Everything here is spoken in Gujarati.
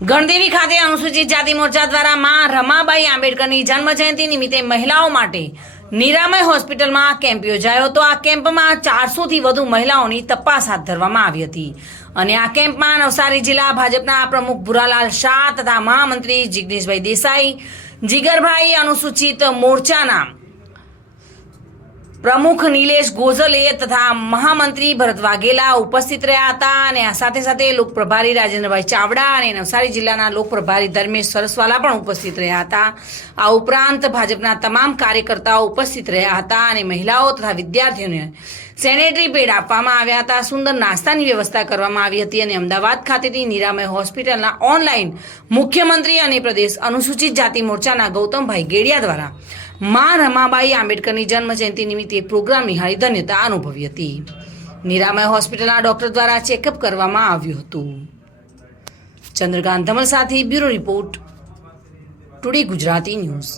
ગણદેવી ખાતે અનુસૂચિત જાતિ મોરચા દ્વારા માં રમાબાઈ આંબેડકરની જન્મજયંતિ નિમિત્તે મહિલાઓ માટે નિરામય હોસ્પિટલમાં કેમ્પ યોજાયો હતો. આ કેમ્પમાં ચારસોથી વધુ મહિલાઓની તપાસ હાથ ધરવામાં આવી હતી. અને આ કેમ્પમાં નવસારી જિલ્લા ભાજપના પ્રમુખ ભુરાલાલ શાહ તથા મહામંત્રી જિગ્નેશભાઈ દેસાઈ, જીગરભાઈ અનુસૂચિત મોરચાના પ્રમુખ નિલેશ ગોઝલે તથા મહામંત્રી ભરત વાઘેલા ઉપસ્થિત રહ્યા હતા અને આ સાથે સાથે લોકપ્રભારી રાજેન્દ્રભાઈ ચાવડા અને નવસારી જિલ્લાના લોકપ્રભારી ધર્મેશ સરસવાલા પણ ઉપસ્થિત રહ્યા હતા. આ ઉપરાંત ભાજપના તમામ કાર્યકર્તાઓ ઉપસ્થિત રહ્યા હતા અને મહિલાઓ તથા વિદ્યાર્થીઓને સેનેટરી પેડ આપવામાં આવ્યા હતા. સુંદર નાસ્તાની વ્યવસ્થા કરવામાં આવી હતી અને અમદાવાદ ખાતેથી નિરામય હોસ્પિટલના ઓનલાઈન મુખ્યમંત્રી અને પ્રદેશ અનુસૂચિત જાતિ મોરચાના ગૌતમભાઈ ગેડિયા દ્વારા મા રમાબાઈ આંબેડકરની જન્મજયંતિ નિમિત્તે પ્રોગ્રામ નિહાળી ધન્યતા અનુભવી હતી. નિરામય હોસ્પિટલના ડોક્ટર દ્વારા ચેકઅપ કરવામાં આવ્યું હતું. ચંદ્રકાંત ધમલ સાથે bureau report, today Gujarati news.